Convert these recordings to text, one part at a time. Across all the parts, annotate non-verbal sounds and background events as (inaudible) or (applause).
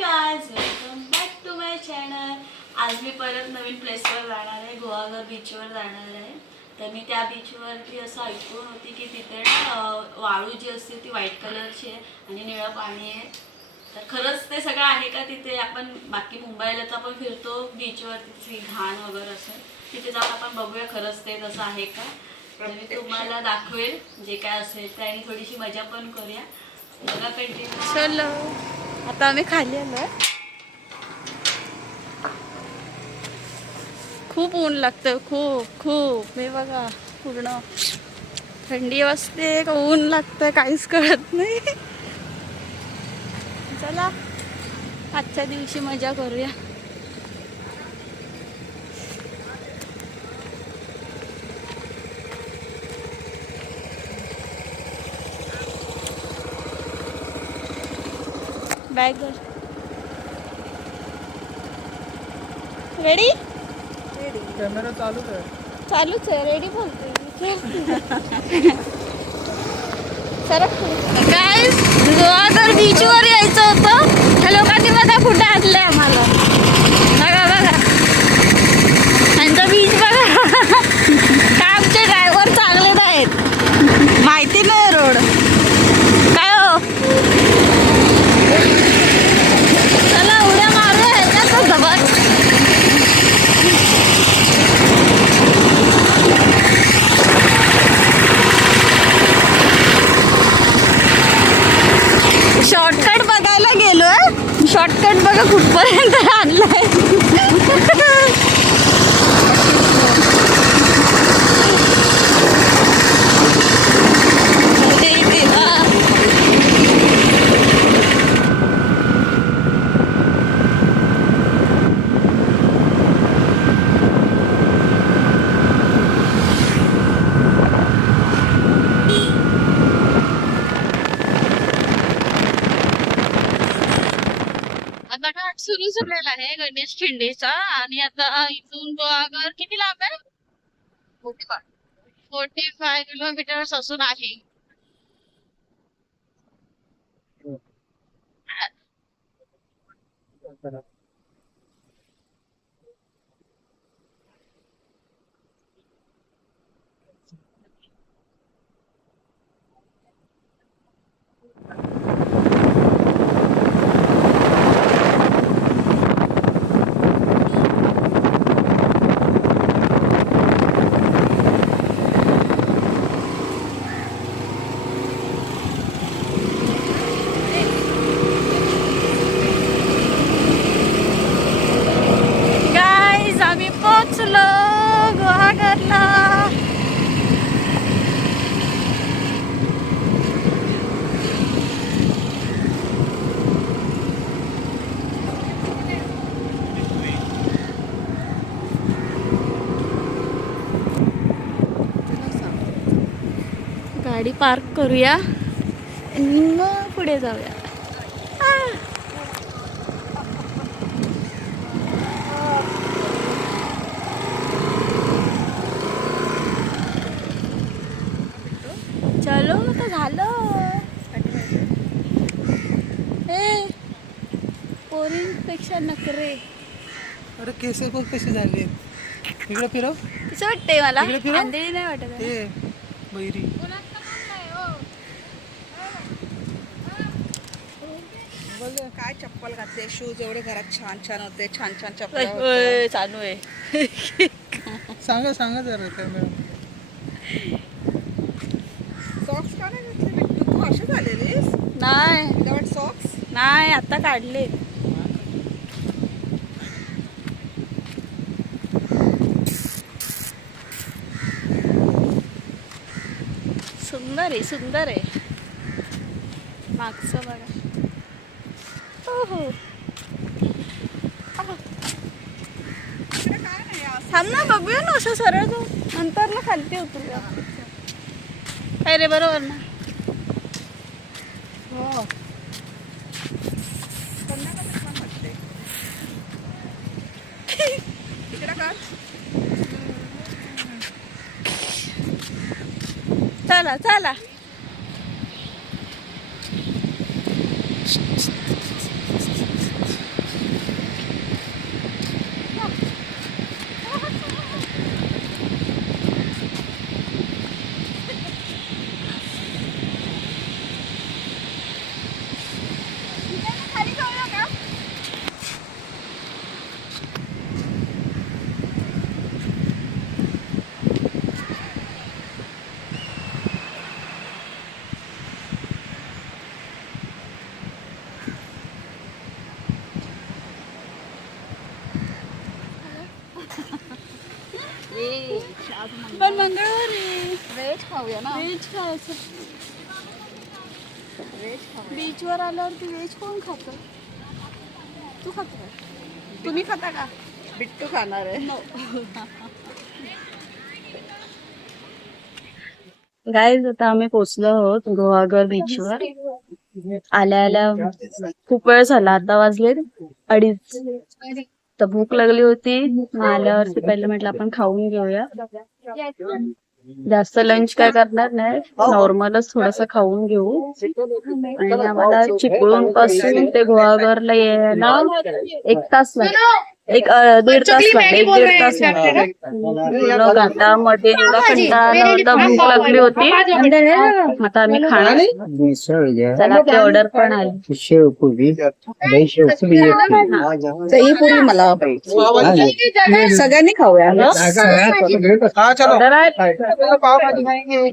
Guys welcome back to my channel आज मी परत नवीन प्लेसवर जाणार आहे गोवाघर बीचवर जाणार आहे. तर मी त्या बीचवरती असं ऐकून होती की तिथे ना वाळू जी असते ती व्हाईट कलरची आहे आणि निळं पाणी आहे. तर खरंच ते सगळं आहे का तिथे? आपण बाकी मुंबईला तर आपण फिरतो बीचवर तिथली घाण वगैरे असं. तिथे जाऊन आपण बघूया खरंच ते तसं आहे का? तर मी तुम्हाला दाखवेल जे काय असेल. ते आणि थोडीशी मजा पण करूया. बघा कंटिन्यू चलो. आता आम्ही खाली आलो खूप ऊन लागतं खूप खूप. मी बघा पूर्ण थंडी वाजते का ऊन लागतं काहीच कळत नाही. चला आजच्या दिवशी मजा करूया. रेडी कॅमेरा चालूच आहे. चालूच आहे. रेडी सरक काय गोवा तर बीचवर यायचं होतं ह्या लोकांनी बघा कुठे आणलंय आम्हाला बघा बघा त्यांचा बीच बघा काय आमचे ड्रायव्हर चांगले नाहीत माहिती नाही रोड काय हो चला उड्या मारूया ह्याच्यात धबक शॉर्टकट बघायला गेलोय. शॉर्टकट बघा कुठपर्यंत आणलाय अरे देवा. आता झालेला आहे गणेश खिंडीचा आणि आता इथून गोवाघर किती लांब आहे? फोर्टी फाय किलोमीटर्स असून आहे. गाईज आम्ही पोचलो गुहागरला गाडी पार्क करूया. आणि मग पुढे जाऊया. चलो तर झालं. ए पोरींपेक्षा नखरे. अरे केस पण कसे झाले? इकडे फिरव. कसं वाटतंय मला. आंधळी नाही वाटत आहे. ए बैरी काय चप्पल घातले शूज एवढे घरात छान छान होते छान छान चप्पल चालू आहे. सांगा सांगा जरा कॅमेरा सॉक्स का नाही घातले बिट्टू? तू असे झालेलीस? नाही. विदाउट सॉक्स नाही आता काढले. सुंदर आहे सुंदर आहे. मागचं बघा हो हो आह. इकडे काय नाही असं थांब ना बघूया ना असं सरळ तू नंतर ना खालती उतरूया काय रे बरोबर ना? हो. But Mangani. Wait, how you know? Wait, how is it? Wait, how? Beach where I learned to wait, how you know? तू खाते तुम्ही खाता का? बिट्टू खाणार आहे. गाईज आता आम्ही पोचलो आहोत गुहागर बीचवर आल्या आल्या खूप वेळ झाला आता वाजले. अडीच. तर भूक लागली होती. मग आल्यावरती पहिलं म्हटलं आपण खाऊन घेऊया. जास्त लंच काय करणार नाही. नॉर्मलच थोडस खाऊन घेऊ. आणि आम्हाला चिपळूणपासून ते गुहागरला यायला एक तास लागेल एक दीड तास लागला एक दीड तास घाटामध्ये एवढा कंटाळा भूक लागली होती. आता आम्ही खाणार. मिसळ घ्या. चला आपली ऑर्डर पण आली. शेवपुरी दही पुरी मला सगळ्यांनी खाऊया. हाँ चलो. ऑर्डर आहे? पाव भाजी खाएंगे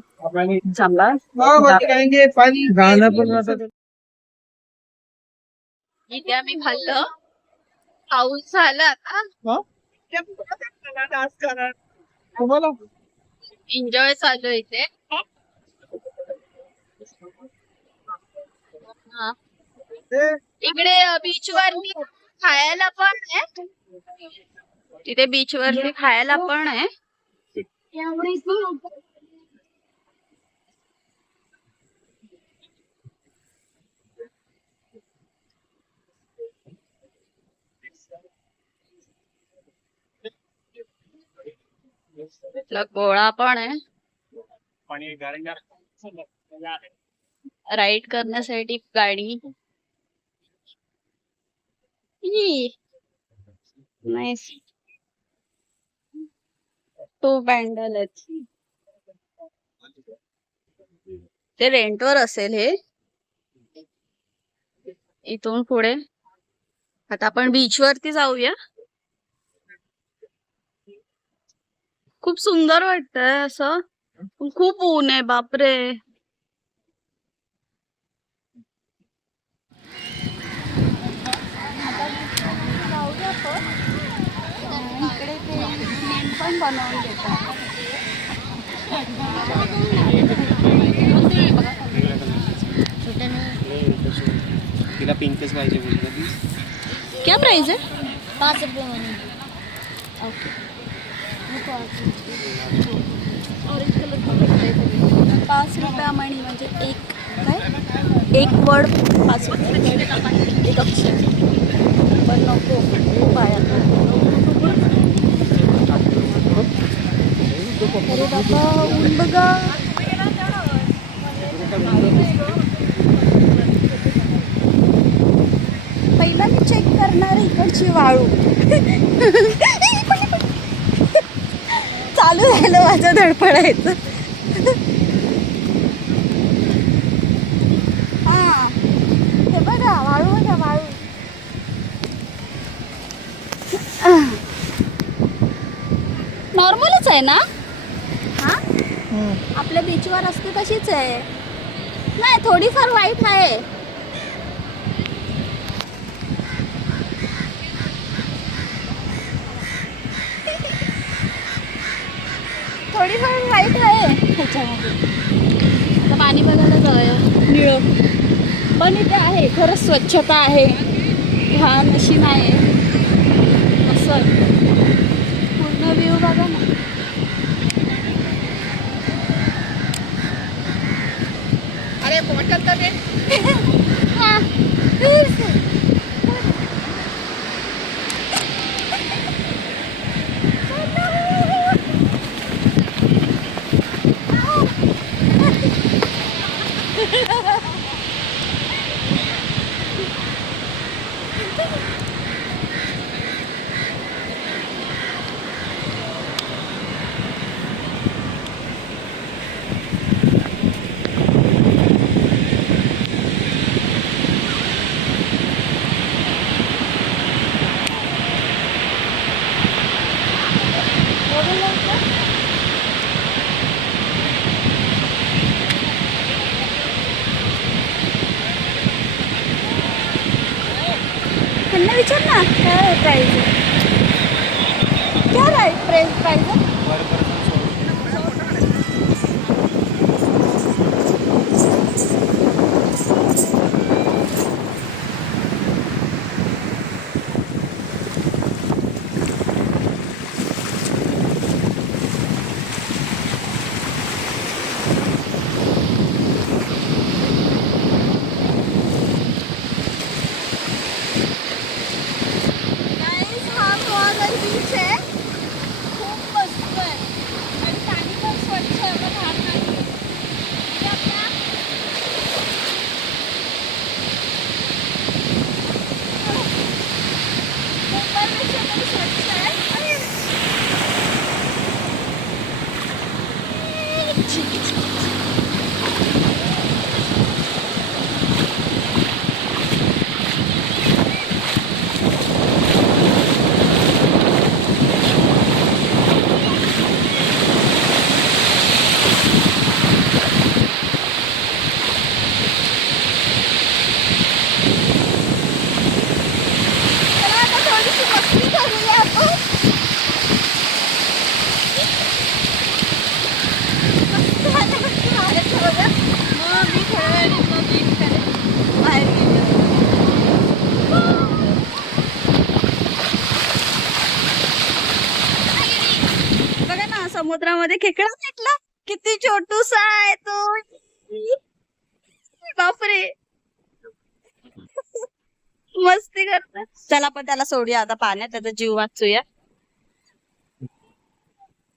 थांबा. पाव भाजी खाएंगे पानी गाना पण आम्ही खाल्लं. पाऊस झाला आता. तुम्हाला? एन्जॉय चालू आहे इथे. हा. इकडे बीच वरती खायला पण आहे. तिथे बीच वरती खायला पण आहे. इथला गोळा पण आहे. राईड करण्यासाठी गाडी. तो बँडल ते रेंटवर असेल हे. इथून पुढे. आता आपण बीच वरती जाऊया. खूप सुंदर वाटतंय असं. पण खूप ऊन आहे बापरे. पण बनवून देतात तिला पिंकच पाहिजे क्या प्राइस है पाच रुपये म्हणून पाच रुपया मणी म्हणजे एक काय? एक वर्ड पाच रुपये. एक अक्षर. पण नको पाया अरे बाबा ऊन बघा. पहिला मी चेक करणार इकडची वाळू. (laughs) चालू झालं माझं धडपडायचं हा हे बघा वाळू बघा वाळू नॉर्मलच आहे ना? हा? आपल्या बीचवर असते तशीच आहे. नाही थोडीफार वाईट आहे. थोडीफार वाईट आहे. ह्याच्यामध्ये पाणी बघायला जाऊया. निळं. पण इथे आहे खरंच स्वच्छता आहे. घाण अशी नाही असं. पूर्ण व्ह्यू बघा ना. अरे बॉटल तर दे हा. त्यांना विचार ना काय प्राइस क्या प्राइस प्राइस खेकडा भेटला? किती छोटूसा आहे तो. बापरे. मस्ती करतात चला पण त्याला सोडूया आता पाण्यात त्याचा जीव वाचूया.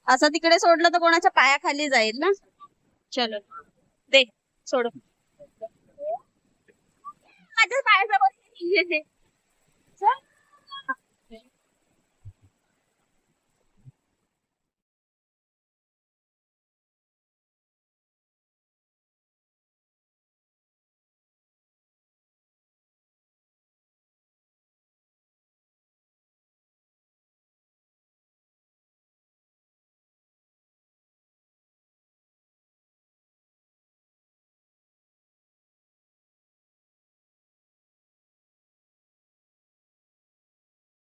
असं तिकडे सोडलं तर कोणाच्या पायाखाली जाईल ना? चलो. दे सोड माझ्या पायाजवळ